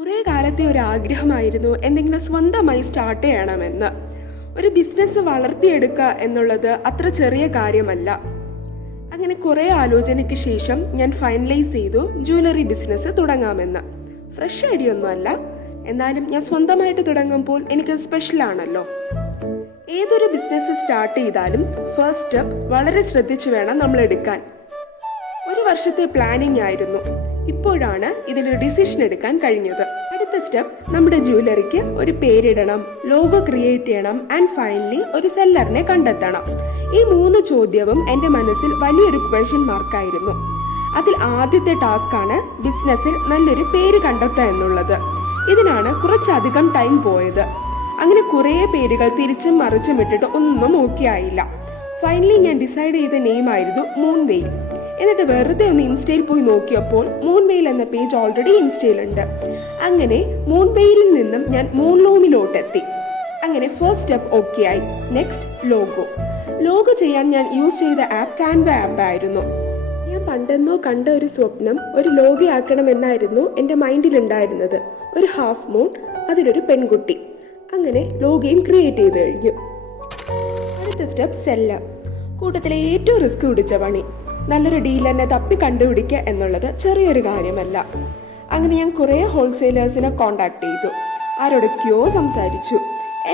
കുറേ കാലത്തെ ഒരു ആഗ്രഹമായിരുന്നു എന്തെങ്കിലും സ്വന്തമായി സ്റ്റാർട്ട് ചെയ്യണമെന്ന്. ഒരു ബിസിനസ് വളർത്തിയെടുക്കുക എന്നുള്ളത് അത്ര ചെറിയ കാര്യമല്ല. അങ്ങനെ കുറേ ആലോചനയ്ക്ക് ശേഷം ഞാൻ ഫൈനലൈസ് ചെയ്തു ജ്വല്ലറി ബിസിനസ് തുടങ്ങാമെന്ന്. ഫ്രഷ് ഐഡിയ ഒന്നുമല്ല, എന്നാലും ഞാൻ സ്വന്തമായിട്ട് തുടങ്ങുമ്പോൾ എനിക്ക് സ്പെഷ്യൽ ആണല്ലോ. ഏതൊരു ബിസിനസ് സ്റ്റാർട്ട് ചെയ്താലും ഫസ്റ്റ് സ്റ്റെപ്പ് വളരെ ശ്രദ്ധിച്ചു വേണം നമ്മൾ എടുക്കാൻ. ഒരു വർഷത്തെ പ്ലാനിങ് ആയിരുന്നു. ഇപ്പോഴാണ് ഇതിലൊരു ഡിസിഷൻ എടുക്കാൻ കഴിഞ്ഞത്. അടുത്ത സ്റ്റെപ്പ് നമ്മുടെ ജ്വല്ലറിക്ക് ഒരു പേരിടണം, ലോഗോ ക്രിയേറ്റ് ചെയ്യണം ആൻഡ് ഫൈനലി ഒരു സെല്ലറിനെ കണ്ടെത്തണം. ഈ 3 ചോദ്യവും എൻ്റെ മനസ്സിൽ വലിയൊരു ക്വസ്റ്റ്യൻ മാർക്കായിരുന്നു. അതിൽ ആദ്യത്തെ ടാസ്ക് ആണ് ബിസിനസ്സിൽ നല്ലൊരു പേര് കണ്ടെത്തുക എന്നുള്ളത്. ഇതിനാണ് കുറച്ചധികം ടൈം പോയത്. അങ്ങനെ കുറേ പേരുകൾ തിരിച്ചും മറിച്ചും ഇട്ടിട്ട് ഒന്നും ഓക്കെ ആയില്ല. ഫൈനലി ഞാൻ ഡിസൈഡ് ചെയ്ത നെയിം ആയിരുന്നു മൂൺവെയിൽ. എന്നിട്ട് വെറുതെ ഒന്ന് ഇൻസ്റ്റയിൽ പോയി നോക്കിയപ്പോൾ മൂൺവെയിൽ എന്ന പേജ് ഓൾറെഡി ഇൻസ്റ്റയിലുണ്ട്. അങ്ങനെ മൂൺവെയിലിൽ നിന്നും ഞാൻ മൂൺലൂമിലോട്ടെത്തി. അങ്ങനെ ഫസ്റ്റ് സ്റ്റെപ്പ് ഓക്കെ ആയി. നെക്സ്റ്റ് ലോഗോ ചെയ്യാൻ ഞാൻ യൂസ് ചെയ്ത ആപ്പ് കാൻവ ആപ്പ് ആയിരുന്നു. ഞാൻ പണ്ടെന്നോ കണ്ട ഒരു സ്വപ്നം ഒരു ലോഗോ ആക്കണമെന്നായിരുന്നു എൻ്റെ മൈൻഡിലുണ്ടായിരുന്നത്. ഒരു ഹാഫ് മൂൺ, അതിലൊരു പെൺകുട്ടി. അങ്ങനെ ലോഗോയും ക്രിയേറ്റ് ചെയ്ത് കഴിഞ്ഞു. അടുത്ത സ്റ്റെപ്പ് സെല്ലർ. കൂട്ടത്തിലെ ഏറ്റവും റിസ്ക് പിടിച്ച പണി. നല്ലൊരു ഡീലറിനെ തപ്പി കണ്ടുപിടിക്കുക എന്നുള്ളത് ചെറിയൊരു കാര്യമല്ല. അങ്ങനെ ഞാൻ കുറേ ഹോൾസെയിലേഴ്സിനെ കോണ്ടാക്ട് ചെയ്തു. ആരോടൊക്കെയോ സംസാരിച്ചു.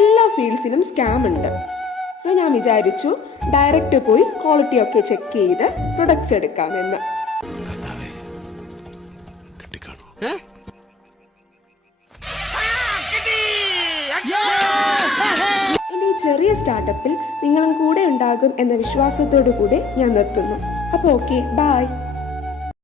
എല്ലാ ഫീൽഡ്സിലും സ്കാം ഉണ്ട്. സോ ഞാൻ വിചാരിച്ചു ഡയറക്റ്റ് പോയി ക്വാളിറ്റി ഒക്കെ ചെക്ക് ചെയ്ത് പ്രൊഡക്ട്സ് എടുക്കാമെന്ന്. എൻ്റെ ഈ ചെറിയ സ്റ്റാർട്ടപ്പിൽ നിങ്ങളും കൂടെ ഉണ്ടാകും എന്ന വിശ്വാസത്തോടു കൂടെ ഞാൻ നിർത്തുന്നു. അപ്പോൾ ഓക്കെ, ബൈ.